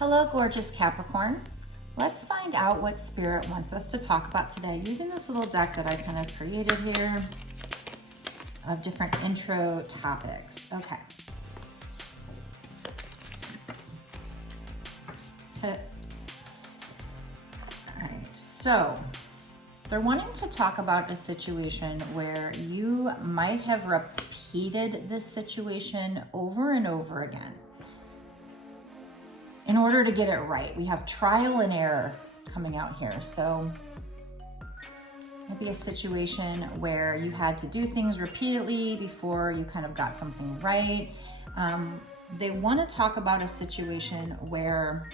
Hello, gorgeous Capricorn. Let's find out what Spirit wants us to talk about today using this little deck that I kind of created here of different intro topics. Okay. All right, so they're wanting to talk about a situation where you might have repeated this situation over and over again. In order to get it right, we have trial and error coming out here. So maybe a situation where you had to do things repeatedly before you kind of got something right. They want to talk about a situation where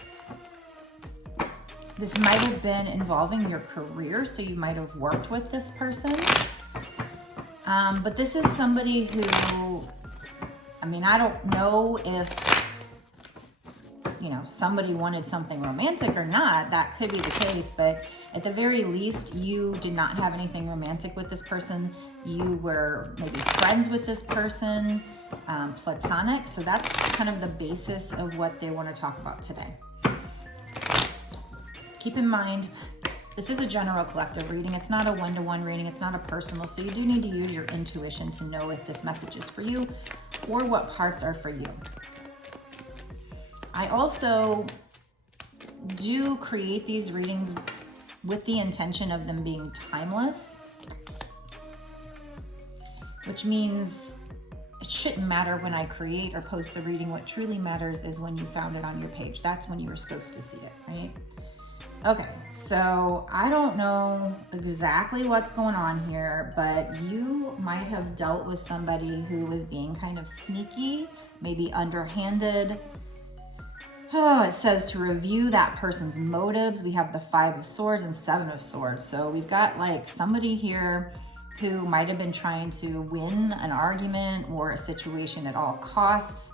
this might have been involving your career, so you might have worked with this person. But this is somebody who, I don't know if somebody wanted something romantic or not. That could be the case, but at the very least, you did not have anything romantic with this person. You were maybe friends with this person, platonic. So that's kind of the basis of what they want to talk about today. Keep in mind, this is a general collective reading. It's not a one-to-one reading. It's not a personal. So you do need to use your intuition to know if this message is for you or what parts are for you. I also do create these readings with the intention of them being timeless, which means it shouldn't matter when I create or post the reading. What truly matters is when you found it on your page. That's when you were supposed to see it, right? Okay, so I don't know exactly what's going on here, but you might have dealt with somebody who was being kind of sneaky, maybe underhanded. Oh, it says to review that person's motives. We have the 5 of Swords and 7 of Swords. So we've got like somebody here who might have been trying to win an argument or a situation at all costs.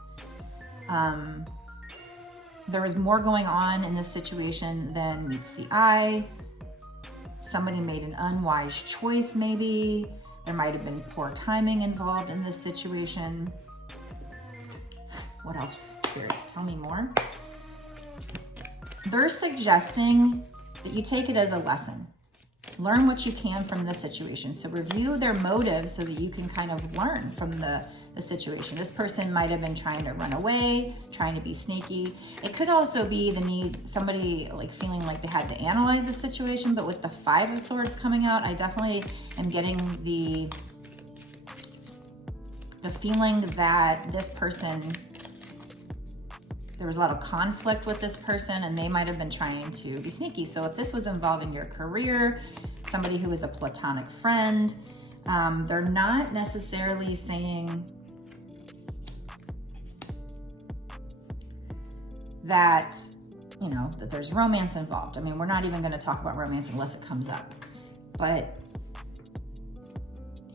There was more going on in this situation than meets the eye. Somebody made an unwise choice maybe. There might have been poor timing involved in this situation. What else, spirits? Tell me more. They're suggesting that you take it as a lesson. Learn what you can from the situation. So review their motives so that you can kind of learn from the situation. This person might have been trying to run away, trying to be sneaky. It could also be the need, somebody like feeling like they had to analyze the situation, but with the 5 of Swords coming out, I definitely am getting the feeling that this person, there was a lot of conflict with this person and they might have been trying to be sneaky. So if this was involving your career, somebody who is a platonic friend, they're not necessarily saying that, that there's romance involved. We're not even going to talk about romance unless it comes up. But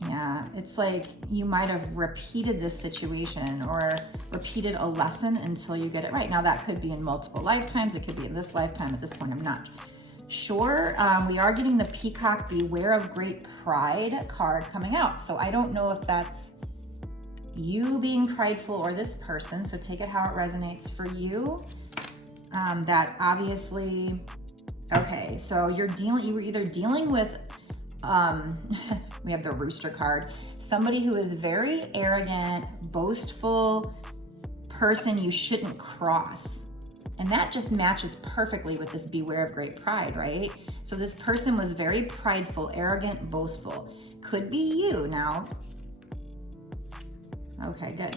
yeah, it's like you might have repeated this situation or repeated a lesson until you get it right. Now that could be in multiple lifetimes. It could be in this lifetime. At this point, I'm not sure. We are getting the Peacock Beware of Great Pride card coming out. So I don't know if that's you being prideful or this person. So take it how it resonates for you. That obviously, okay, so you were either dealing with, we have the Rooster card, somebody who is very arrogant, boastful person you shouldn't cross. And that just matches perfectly with this Beware of Great Pride, right? So this person was very prideful, arrogant, boastful. Could be you now. Okay, good.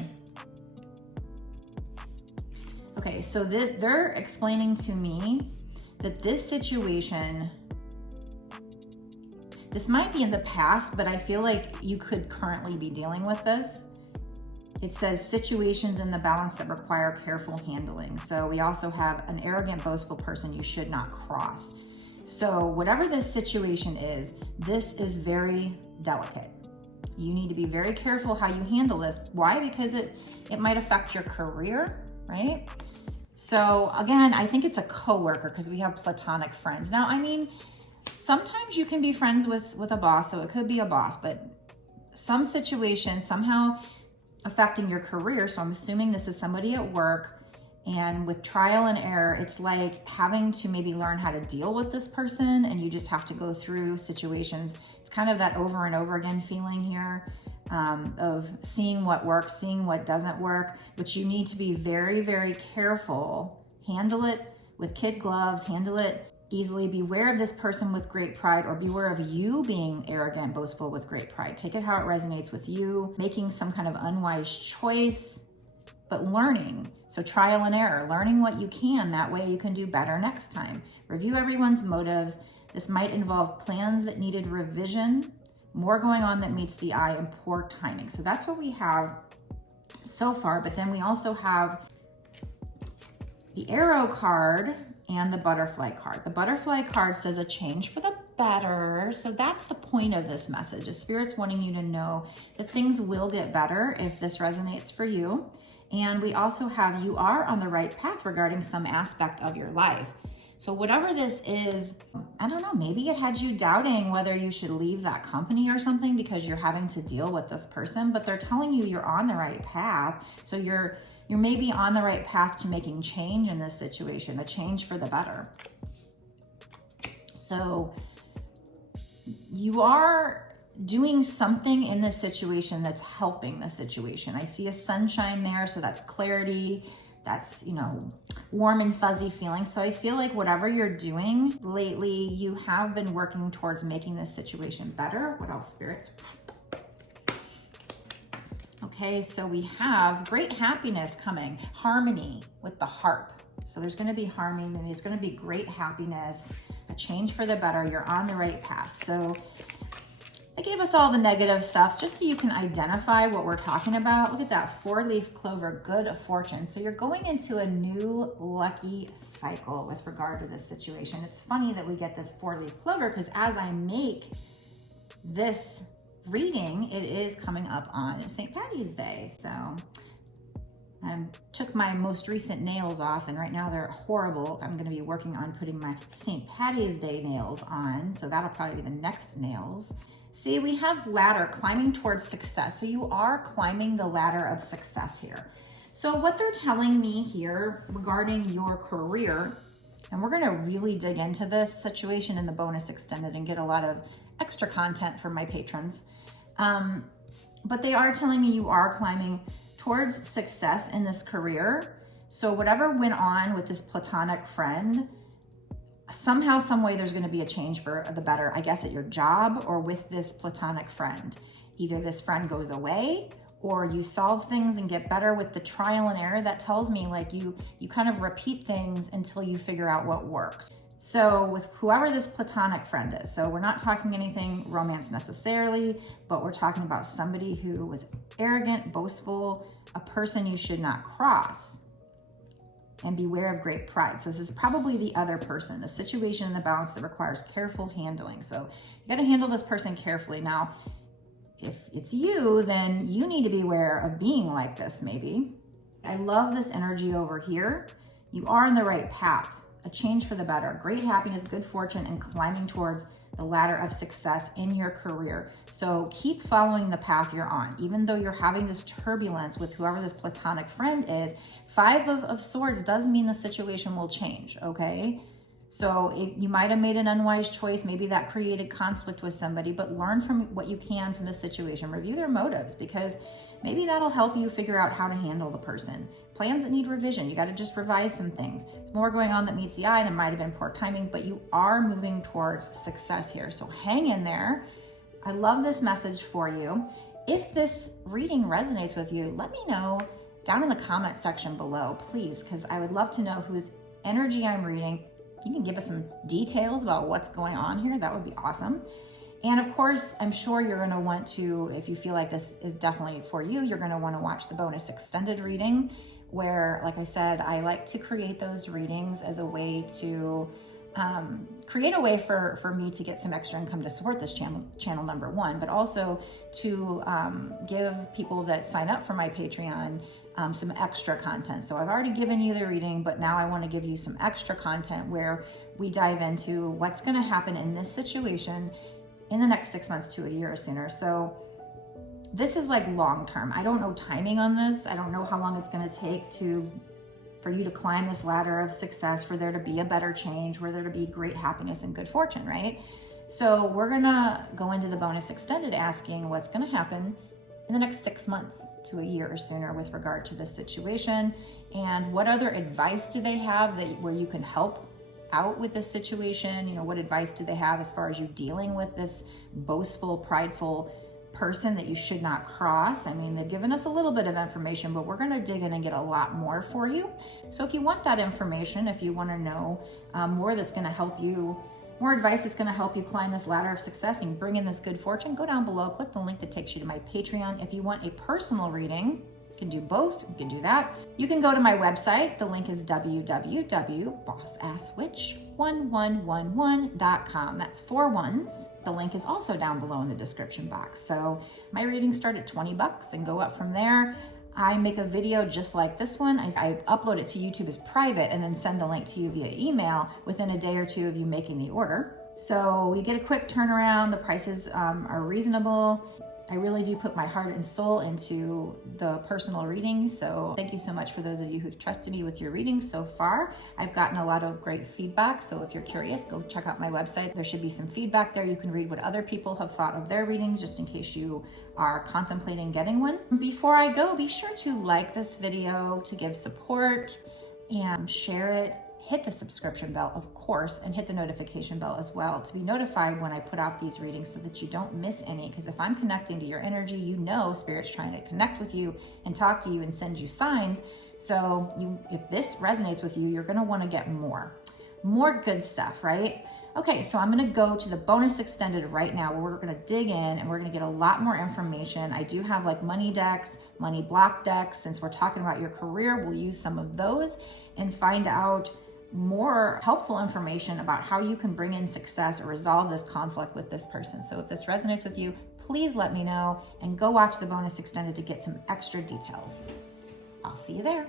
Okay, so they're explaining to me that this situation, this might be in the past, but I feel like you could currently be dealing with this. It says situations in the balance that require careful handling. So we also have an arrogant, boastful person you should not cross. So whatever this situation is, this is very delicate. You need to be very careful how you handle this. Why? Because it might affect your career, right? So again, I think it's a coworker because we have platonic friends. Now, sometimes you can be friends with a boss, so it could be a boss, but some situation somehow affecting your career. So I'm assuming this is somebody at work And with trial and error, it's like having to maybe learn how to deal with this person, and you just have to go through situations. It's kind of that over and over again feeling here of seeing what works, seeing what doesn't work, but you need to be very, very careful. Handle it with kid gloves, handle it easily. Beware of this person with great pride, or beware of you being arrogant, boastful with great pride. Take it how it resonates with you, making some kind of unwise choice, but learning. So trial and error, learning what you can, that way you can do better next time. Review everyone's motives. This might involve plans that needed revision, more going on that meets the eye, and poor timing. So that's what we have so far, but then we also have the arrow card and the butterfly card. The butterfly card says a change for the better. So that's the point of this message. The Spirit's wanting you to know that things will get better if this resonates for you. And we also have, you are on the right path regarding some aspect of your life. So whatever this is, I don't know, maybe it had you doubting whether you should leave that company or something because you're having to deal with this person, but they're telling you you're on the right path. So you're maybe on the right path to making change in this situation, a change for the better. So you are doing something in this situation that's helping the situation. I see a sunshine there, so that's clarity, that's, you know, warm and fuzzy feeling. So I feel like whatever you're doing lately, you have been working towards making this situation better. What else, spirits? Okay, so we have great happiness coming, harmony with the harp. So there's going to be harmony, and there's going to be great happiness, a change for the better. You're on the right path. So I gave us all the negative stuff just so you can identify what we're talking about. Look at that 4-leaf clover, good fortune. So you're going into a new lucky cycle with regard to this situation. It's funny that we get this 4-leaf clover because as I make this reading, it is coming up on St. Patty's Day. So I took my most recent nails off, and right now they're horrible. I'm going to be working on putting my St. Patty's Day nails on. So that'll probably be the next nails. See, we have ladder, climbing towards success. So you are climbing the ladder of success here. So what they're telling me here regarding your career, and we're going to really dig into this situation in the bonus extended and get a lot of extra content for my patrons. But they are telling me you are climbing towards success in this career. So whatever went on with this platonic friend, somehow, some way, there's going to be a change for the better, I guess, at your job or with this platonic friend. Either this friend goes away or you solve things and get better with the trial and error. That tells me like you kind of repeat things until you figure out what works. So with whoever this platonic friend is, so we're not talking anything romance necessarily, but we're talking about somebody who was arrogant, boastful, a person you should not cross. And beware of great pride. So this is probably the other person, a situation in the balance that requires careful handling. So you got to handle this person carefully. Now, if it's you, then you need to be aware of being like this maybe. I love this energy over here. You are on the right path, a change for the better, great happiness, good fortune, and climbing towards the ladder of success in your career. So keep following the path you're on, even though you're having this turbulence with whoever this platonic friend is. 5 of Swords does mean the situation will change, okay? So you might have made an unwise choice. Maybe that created conflict with somebody, but learn from what you can from the situation. Review their motives, because maybe that'll help you figure out how to handle the person. Plans that need revision, you got to just revise some things. There's more going on that meets the eye, and it might have been poor timing, but you are moving towards success here. So hang in there. I love this message for you. If this reading resonates with you, let me know down in the comment section below, please, because I would love to know whose energy I'm reading. You can give us some details about what's going on here. That would be awesome. And of course, I'm sure you're going to want to, if you feel like this is definitely for you, you're going to want to watch the bonus extended reading, where, like I said, I like to create those readings as a way to create a way for me to get some extra income to support this channel number one, but also to give people that sign up for my Patreon some extra content. So I've already given you the reading, but now I want to give you some extra content where we dive into what's going to happen in this situation in the next 6 months to a year or sooner. So this is like long term. I don't know timing on this. I don't know how long it's going to take to for you to climb this ladder of success, for there to be a better change, for there to be great happiness and good fortune, right? So we're gonna go into the bonus extended asking what's gonna happen in the next 6 months to a year or sooner with regard to this situation, and what other advice do they have where you can help out with this situation. You know, what advice do they have as far as you dealing with this boastful, prideful person that you should not cross? I mean, they've given us a little bit of information, but we're going to dig in and get a lot more for you. So if you want that information, if you want to know more that's going to help you, more advice that's going to help you climb this ladder of success and bring in this good fortune, go down below, click the link that takes you to my Patreon. If you want a personal reading, you can do both. You can do that. You can go to my website. The link is www.bossasswitch1111.com. That's 4 1s. The link is also down below in the description box. So my readings start at $20 and go up from there. I make a video just like this one. I upload it to YouTube as private and then send the link to you via email within a day or two of you making the order. So we get a quick turnaround. The prices are reasonable. I really do put my heart and soul into the personal readings. So thank you so much for those of you who've trusted me with your readings so far. I've gotten a lot of great feedback. So if you're curious, go check out my website. There should be some feedback there. You can read what other people have thought of their readings, just in case you are contemplating getting one. Before I go, be sure to like this video to give support and share it. Hit the subscription bell, of course, and hit the notification bell as well to be notified when I put out these readings so that you don't miss any. Because if I'm connecting to your energy, you know Spirit's trying to connect with you and talk to you and send you signs. So if this resonates with you, you're going to want to get more good stuff, right? Okay, so I'm going to go to the bonus extended right now, where we're going to dig in and we're going to get a lot more information. I do have like money decks, money block decks. Since we're talking about your career, we'll use some of those and find out more helpful information about how you can bring in success or resolve this conflict with this person. So if this resonates with you, please let me know and go watch the bonus extended to get some extra details. I'll see you there.